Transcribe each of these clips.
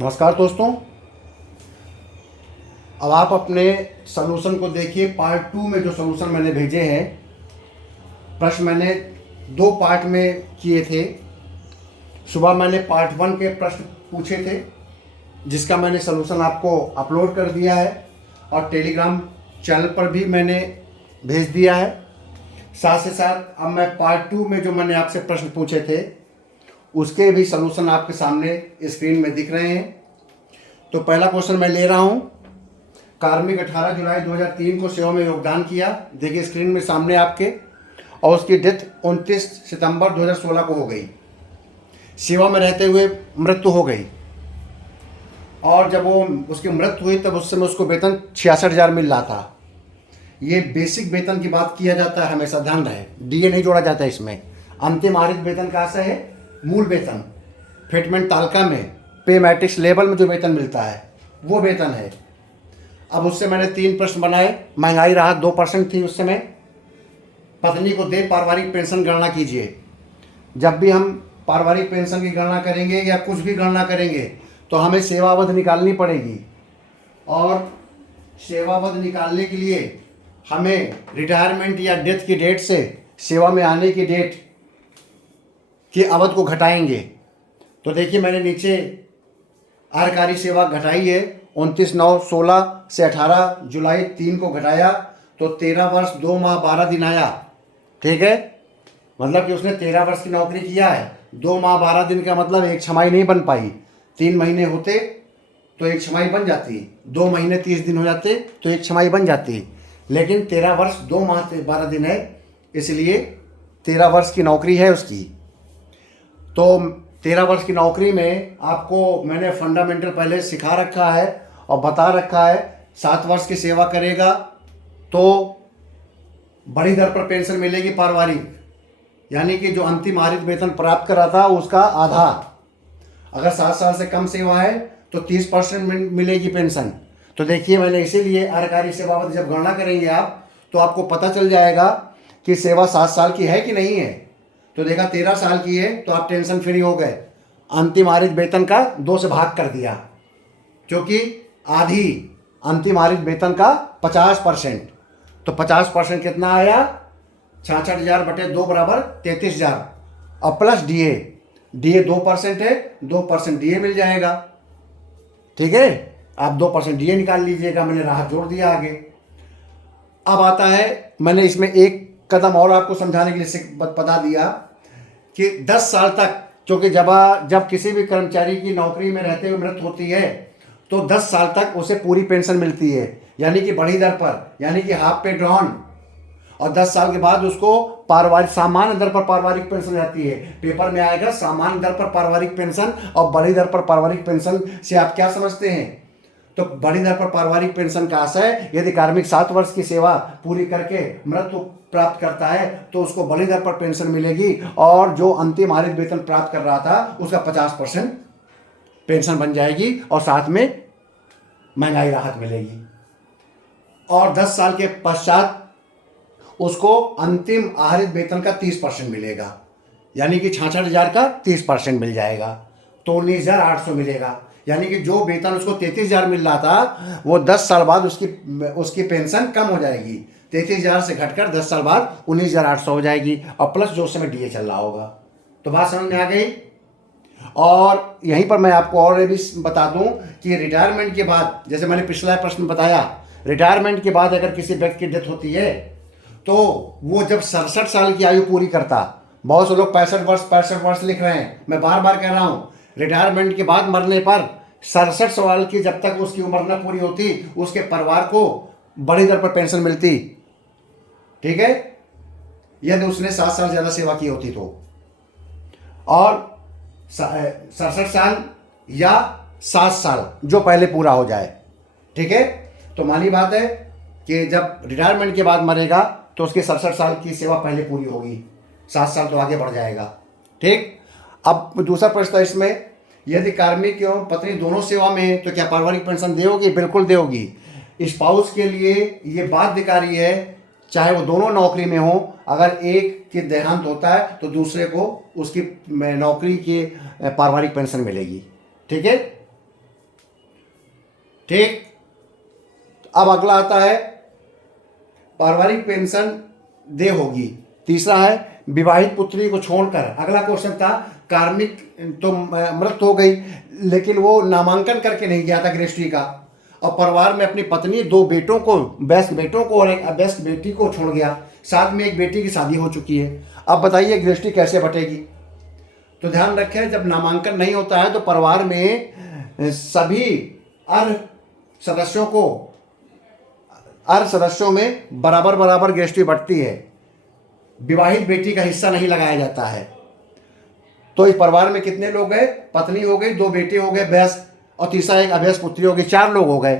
नमस्कार दोस्तों। अब आप अपने सलूशन को देखिए। पार्ट 2 में जो सलूशन मैंने भेजे हैं, प्रश्न मैंने 2 पार्ट में किए थे। सुबह मैंने पार्ट 1 के प्रश्न पूछे थे, जिसका मैंने सलूशन आपको अपलोड कर दिया है और टेलीग्राम चैनल पर भी मैंने भेज दिया है। साथ से साथ अब मैं पार्ट 2 में जो मैंने आपसे प्रश्न पूछे थे, उसके भी सलूशन आपके सामने स्क्रीन में दिख रहे हैं। तो पहला क्वेश्चन मैं ले रहा हूँ। कार्मिक 18 जुलाई 2003 को सेवा में योगदान किया, देखिए स्क्रीन में सामने आपके, और उसकी डेथ 29 सितंबर 2016 को हो गई। सेवा में रहते हुए मृत्यु हो गई, और जब वो उसकी मृत्यु हुई तब उस समय उसको वेतन 66,000 मिल रहा था। ये बेसिक वेतन की बात किया जाता है, हमेशा ध्यान रहे, डीए नहीं जोड़ा जाता है इसमें। अंतिम आरित वेतन कहाँ से है? मूल वेतन, फिटमेंट तालिका में पे मैट्रिक्स लेवल में जो वेतन मिलता है वो वेतन है। अब उससे मैंने 3 प्रश्न बनाए। महंगाई राहत 2% थी उस समय। पत्नी को दे पारिवारिक पेंशन गणना कीजिए। जब भी हम पारिवारिक पेंशन की गणना करेंगे या कुछ भी गणना करेंगे तो हमें सेवावधि निकालनी पड़ेगी, और सेवावधि निकालने के लिए हमें रिटायरमेंट या डेथ की डेट से सेवा में आने की डेट की अवधि को घटाएंगे। तो देखिए मैंने नीचे आरकारी सेवा घटाई है, 29/9/16 से 18 जुलाई 3 को घटाया, तो 13 वर्ष 2 माह 12 दिन आया। ठीक है, मतलब कि उसने 13 वर्ष की नौकरी किया है। 2 माह 12 दिन का मतलब एक छमाही नहीं बन पाई। 3 महीने होते तो एक छमाही बन जाती, 2 महीने 30 दिन हो जाते तो एक छमाही बन जाती, लेकिन 13 वर्ष 2 माह 12 दिन है, इसलिए 13 वर्ष की नौकरी है उसकी। तो 13 वर्ष की नौकरी में आपको मैंने फंडामेंटल पहले सिखा रखा है और बता रखा है। 7 वर्ष की सेवा करेगा तो बड़ी दर पर पेंशन मिलेगी पारिवारिक, यानी कि जो अंतिम आरित वेतन प्राप्त कर रहा था उसका आधा। अगर 7 साल से कम सेवा है तो 30% मिलेगी पेंशन। तो देखिए मैंने इसीलिए आरकारी सेवावधि जब गणना करेंगे आप, तो आपको पता चल जाएगा कि सेवा 7 साल की है कि नहीं है। तो देखा 13 साल की है तो आप टेंशन फ्री हो गए। अंतिम आरित वेतन का 2 से भाग कर दिया, क्योंकि आधी अंतिम आरित वेतन का 50%। तो 50% कितना आया? 66,000 बटे 2 बराबर 33,000, और प्लस डीए। डीए 2% है, 2% डीए मिल जाएगा। ठीक है, आप 2% डीए निकाल लीजिएगा। मैंने राहत जोड़ दिया आगे। अब आता है, मैंने इसमें एक कदम और आपको समझाने के लिए बता दिया कि 10 साल तक, क्योंकि जब किसी भी कर्मचारी की नौकरी में रहते हुए मृत्यु होती है तो 10 साल तक उसे पूरी पेंशन मिलती है, यानी कि बढ़ी दर पर, यानी कि हाफ पे ड्रॉन। और 10 साल के बाद उसको पारिवारिक सामान्य दर पर पारिवारिक पेंशन रहती है। पेपर में आएगा सामान्य दर पर पारिवारिक पेंशन और बढ़ी दर पर पारिवारिक पेंशन से आप क्या समझते हैं? तो बढ़ी दर पर पारिवारिक पेंशन का आशय, यदि कार्मिक 7 वर्ष की सेवा पूरी करके मृत्यु प्राप्त करता है तो उसको बढ़ी दर पर पेंशन मिलेगी, और जो अंतिम आरित वेतन प्राप्त कर रहा था उसका 50% पेंशन बन जाएगी, और साथ में महंगाई राहत मिलेगी। और 10 साल के पश्चात उसको अंतिम आहरित वेतन का 30% मिलेगा, यानी कि 66,000 का 30% मिल जाएगा, तो 19,800 मिलेगा। यानी कि जो वेतन उसको 33,000 मिल रहा था वो 10 साल बाद उसकी पेंशन कम हो जाएगी। 33,000 से घटकर 10 साल बाद 19,800 हो जाएगी, और प्लस जो समय डीए चल रहा होगा। तो बात समझ में आ गई। और यहीं पर मैं आपको और भी बता दूं कि रिटायरमेंट के बाद, जैसे मैंने पिछला प्रश्न बताया, रिटायरमेंट के बाद अगर किसी व्यक्ति की डेथ होती है तो वो जब 67 साल की आयु पूरी करता, बहुत से लोग 65 वर्ष लिख रहे हैं, मैं बार बार कह रहा हूँ, रिटायरमेंट के बाद मरने पर 67 साल की जब तक उसकी उम्र न पूरी होती, उसके परिवार को बड़ी दर पर पेंशन मिलती। ठीक है, यदि उसने 7 साल ज़्यादा सेवा की होती तो, और 67 साल या 7 साल जो पहले पूरा हो जाए। ठीक है, तो मानी बात है कि जब रिटायरमेंट के बाद मरेगा तो उसकी 67 साल की सेवा पहले पूरी होगी, 7 साल तो आगे बढ़ जाएगा। ठीक, अब दूसरा प्रश्न था इसमें, यदि कार्मिक एवं पत्नी दोनों सेवा में है तो क्या पारिवारिक पेंशन देगी? बिल्कुल देगी। स्पाउस के लिए ये बाध्यकारी है, चाहे वो दोनों नौकरी में हो। अगर एक के देहांत होता है तो दूसरे को उसकी नौकरी की पारिवारिक पेंशन मिलेगी। ठीक है, ठीक। अब अगला आता है पारिवारिक पेंशन दे होगी। तीसरा है विवाहित पुत्री को छोड़कर। अगला क्वेश्चन था कार्मिक तो मृत हो गई, लेकिन वो नामांकन करके नहीं गया था गृहस्थी का, और परिवार में अपनी पत्नी, 2 बेटों को, वयस्क बेटों को और एक अवयस्क बेटी को छोड़ गया। साथ में एक बेटी की शादी हो चुकी है। अब बताइए गृहस्थी कैसे बटेगी। तो ध्यान रखें, जब नामांकन नहीं होता है तो परिवार में सभी अर्ह सदस्यों में बराबर बराबर गृहस्थी बटती है। विवाहित बेटी का हिस्सा नहीं लगाया जाता है। तो इस परिवार में कितने लोग गए? पत्नी हो गई, 2 बेटे हो गए वयस्क, और तीसरा एक अवयस्क पुत्री हो गई, 4 लोग हो गए।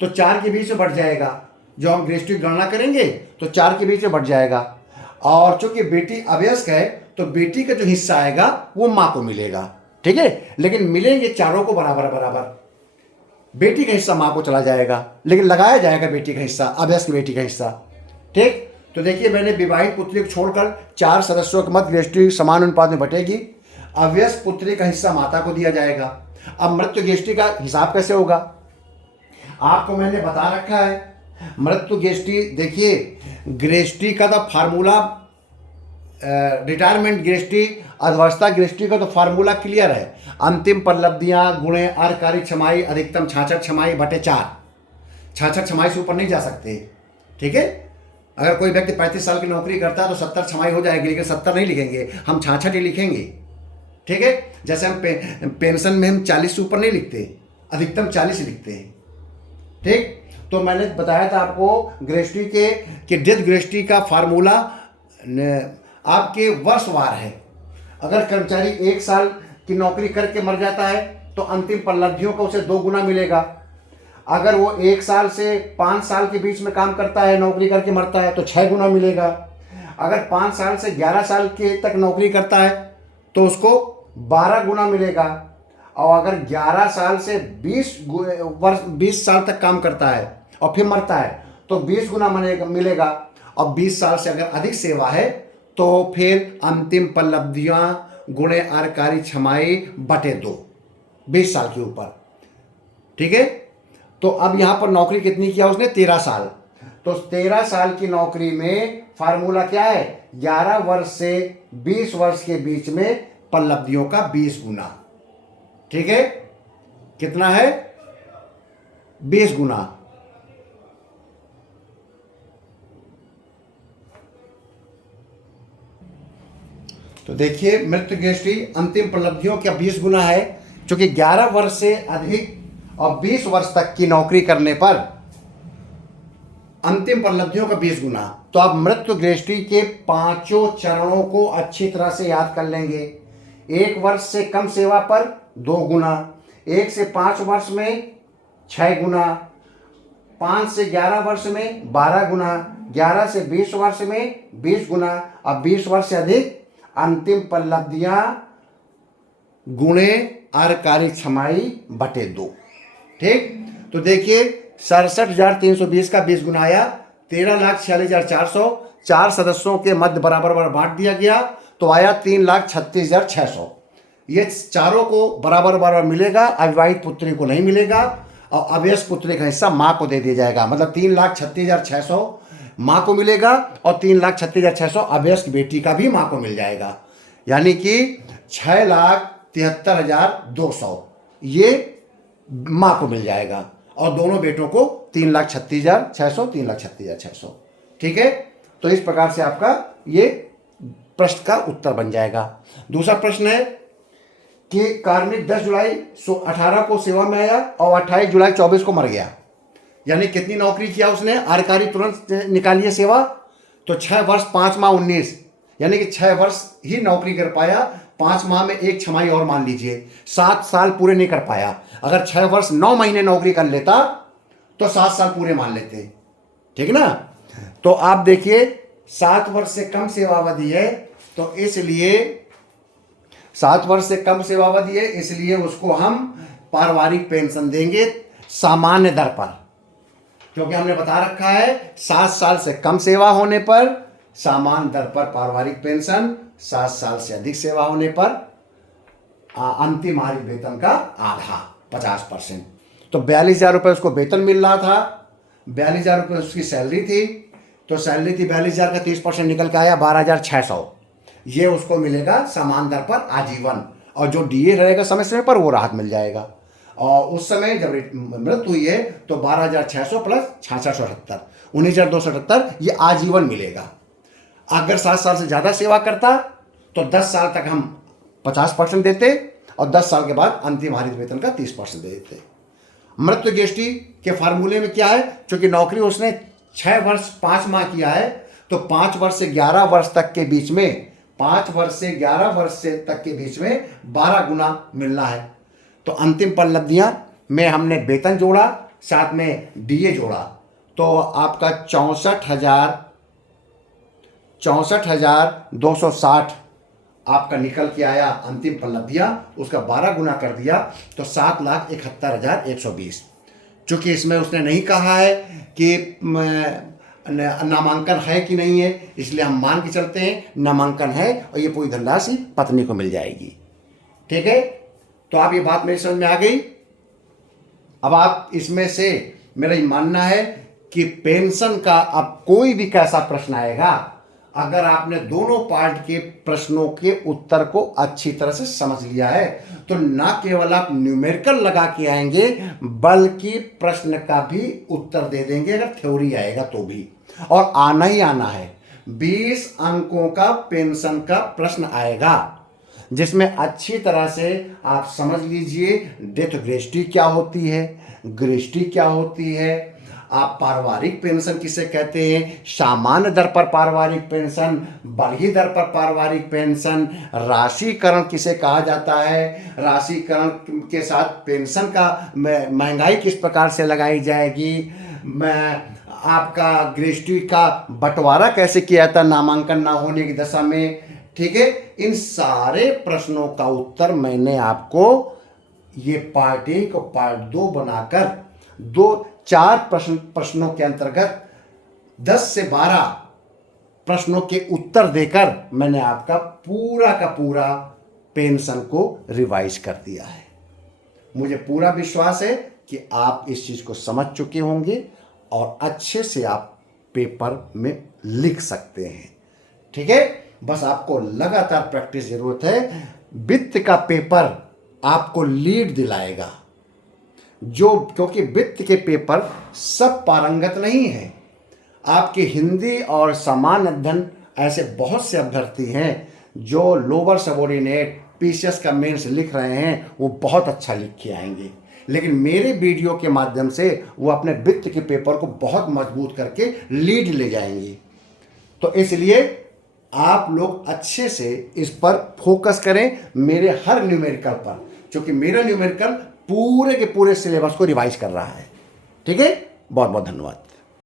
तो 4 के बीच में बढ़ जाएगा। जो हम गृहस्थी गणना करेंगे तो 4 के बीच में बढ़ जाएगा। और चूंकि बेटी अवयस्क है तो बेटी का जो हिस्सा आएगा वो माँ को मिलेगा। ठीक है, लेकिन मिलेंगे चारों को बराबर बराबर। बेटी का हिस्सा माँ को चला जाएगा, लेकिन लगाया जाएगा बेटी का हिस्सा, अवयस्क बेटी का हिस्सा। ठीक। तो देखिए, मैंने विवाहित पुत्री को छोड़कर 4 सदस्यों के मध्य गृहस्थी समान अनुपात में बटेगी। अवयस्क पुत्री का हिस्सा माता को दिया जाएगा। अब मृत्यु गृहस्थी का हिसाब कैसे होगा आपको मैंने बता रखा है। मृत्यु गृहस्थी देखिए, गृहस्थी का तो फार्मूला, रिटायरमेंट गृहस्थी, अध्यवस्था गृहस्थी का तो फार्मूला क्लियर है। अंतिम परिलब्धियां गुणे अर्धकारी छमाई अधिकतम 66 छमाई बटे 4। 66 छमाई से ऊपर नहीं जा सकते। ठीक है, अगर कोई व्यक्ति 35 साल की नौकरी करता है तो 70 छमाई हो जाएगी, लेकिन 70 नहीं लिखेंगे, हम 66 ही लिखेंगे। ठीक है, जैसे हम पेंशन में हम 40 से ऊपर नहीं लिखते, अधिकतम 40 लिखते हैं। ठीक। तो मैंने बताया था आपको गृहस्थी के डेथ गृहस्थी का फार्मूला आपके वर्षवार है। अगर कर्मचारी 1 साल की नौकरी करके मर जाता है तो अंतिम परिलब्धियों का उसे 2 गुना मिलेगा। अगर वो 1 साल से 5 साल के बीच में काम करता है, नौकरी करके मरता है, तो 6 गुना मिलेगा। अगर 5 साल से 11 साल के तक नौकरी करता है तो उसको 12 गुना मिलेगा। और अगर 11 साल से 20 साल तक काम करता है और फिर मरता है तो 20 गुना मिलेगा। और 20 साल से अगर अधिक सेवा है तो फिर अंतिम परिलब्धियां गुणे अर्धकारी छमाई बटे 2, 20 साल के ऊपर। ठीक है। तो अब यहां पर नौकरी कितनी किया उसने? 13 साल। तो 13 साल की नौकरी में फार्मूला क्या है? 11 वर्ष से 20 वर्ष के बीच में परिलब्धियों का 20 गुना। ठीक है, कितना है? 20 गुना। तो देखिए, मृत्यु गृहस्थी अंतिम परिलब्धियों का 20 गुना है, क्योंकि 11 वर्ष से अधिक और 20 वर्ष तक की नौकरी करने पर अंतिम परिलब्धियों का 20 गुना। तो आप मृत्यु गृहस्थी के 5 चरणों को अच्छी तरह से याद कर लेंगे। 1 वर्ष से कम सेवा पर 2 गुना, 1 से 5 वर्ष में 6 गुना, 5 से 11 वर्ष में 12 गुना, 11 से 20 वर्ष में 20 गुना, और 20 वर्ष से अधिक अंतिम परिलब्धियां गुणे अर्धकारी छमाई बटे 2। ठीक। तो देखिए, 67,320 का 20 गुना आया, 13,46,400। 4 सदस्यों के मध्य बराबर बराबर बांट दिया गया तो आया 3,36,600। ये चारों को बराबर बराबर मिलेगा, अविवाहित पुत्री को नहीं मिलेगा, और अवयस्क पुत्री का हिस्सा माँ को दे दिया जाएगा। मतलब 3,36,600 माँ को मिलेगा और 3,36,600 अवयस्क बेटी का भी माँ को मिल जाएगा। यानी कि 6,73,200 ये माँ को मिल जाएगा, और दोनों बेटों को 3,36,600, 3,36,600। ठीक है। तो इस प्रकार से आपका ये प्रश्न का उत्तर बन जाएगा। दूसरा प्रश्न है कि कार्मिक 10 जुलाई 18 को सेवा में आया और 28 जुलाई 24 को मर गया। यानी कितनी नौकरी किया उसने? अर्धकारी तुरंत निकालिए सेवा, तो 6 वर्ष 5 माह 19, यानी कि 6 वर्ष ही नौकरी कर पाया। 5 माह में 1 छमाही और मान लीजिए, 7 साल पूरे नहीं कर पाया। अगर 6 वर्ष 9 महीने नौकरी कर लेता तो 7 साल पूरे मान लेते। ठीक ना। तो आप देखिए, 7 वर्ष से कम सेवावधि है, तो इसलिए 7 वर्ष से कम सेवावधि है, इसलिए उसको हम पारिवारिक पेंशन देंगे सामान्य दर पर, क्योंकि हमने बता रखा है 7 साल से कम सेवा होने पर सामान्य दर पर पारिवारिक पेंशन, 7 साल से अधिक सेवा होने पर अंतिम आयु वेतन का आधा 50%। तो 42,000 रुपये उसको वेतन मिल रहा था, 42,000 रुपये उसकी सैलरी थी। तो सैलरी थी 42,000 का 30% निकल के आया 12,600। ये उसको मिलेगा समान दर पर आजीवन, और जो डीए रहेगा समय समय पर वो राहत मिल जाएगा। और उस समय जब मृत्यु हुई है तो 12,600 प्लस 6678, 19,278 ये आजीवन मिलेगा। अगर 7 साल से ज़्यादा सेवा करता तो 10 साल तक हम 50% देते और 10 साल के बाद अंतिम हरित वेतन का 30% दे देते। मृत्यु ज्येष्ठी के फार्मूले में क्या है, क्योंकि नौकरी उसने 6 वर्ष 5 माह किया है, तो 5 वर्ष से 11 वर्ष तक के बीच में 5 वर्ष से 11 वर्ष से तक के बीच में 12 गुना मिलना है। तो अंतिम परिलब्धियां में हमने वेतन जोड़ा, साथ में डीए जोड़ा, तो आपका 64,260 आपका निकल के आया अंतिम परिलब्धियां। उसका 12 गुना कर दिया तो 7,71,120। चूँकि इसमें उसने नहीं कहा है कि नामांकन है कि नहीं है, इसलिए हम मान के चलते हैं नामांकन है और ये पूरी धनराशि पत्नी को मिल जाएगी। ठीक है, तो आप ये बात मेरी समझ में आ गई। अब आप इसमें से मेरा ये मानना है कि पेंशन का अब कोई भी कैसा प्रश्न आएगा, अगर आपने दोनों पार्ट के प्रश्नों के उत्तर को अच्छी तरह से समझ लिया है तो ना केवल आप न्यूमेरिकल लगा के आएंगे बल्कि प्रश्न का भी उत्तर दे देंगे, अगर थ्योरी आएगा तो भी। और आना ही आना है, 20 अंकों का पेंशन का प्रश्न आएगा जिसमें अच्छी तरह से आप समझ लीजिए डेथ ग्रेच्युटी क्या होती है, ग्रेच्युटी क्या होती है, आप पारिवारिक पेंशन किसे कहते हैं, सामान्य दर पर पारिवारिक पेंशन, बढ़ी दर पर पारिवारिक पेंशन, राशिकरण किसे कहा जाता है, राशिकरण के साथ पेंशन का महंगाई किस प्रकार से लगाई जाएगी, आपका ग्रेच्युटी का बंटवारा कैसे किया था नामांकन ना होने की दशा में। ठीक है, इन सारे प्रश्नों का उत्तर मैंने आपको ये पार्ट 1 और पार्ट 2 बनाकर 4 प्रश्नों के अंतर्गत 10 से 12 प्रश्नों के उत्तर देकर मैंने आपका पूरा का पूरा पेंशन को रिवाइज कर दिया है। मुझे पूरा विश्वास है कि आप इस चीज़ को समझ चुके होंगे और अच्छे से आप पेपर में लिख सकते हैं। ठीक है, बस आपको लगातार प्रैक्टिस जरूरत है। वित्त का पेपर आपको लीड दिलाएगा, क्योंकि वित्त के पेपर सब पारंगत नहीं है। आपके हिंदी और सामान्य अध्ययन ऐसे बहुत से अभ्यर्थी हैं जो लोअर सबऑर्डिनेट पीसीएस का मेंस लिख रहे हैं, वो बहुत अच्छा लिख के आएंगे, लेकिन मेरे वीडियो के माध्यम से वो अपने वित्त के पेपर को बहुत मजबूत करके लीड ले जाएंगे। तो इसलिए आप लोग अच्छे से इस पर फोकस करें, मेरे हर न्यूमेरिकल पर, क्योंकि मेरा न्यूमेरिकल पूरे के पूरे सिलेबस को रिवाइज कर रहा है। ठीक है, बहुत बहुत धन्यवाद।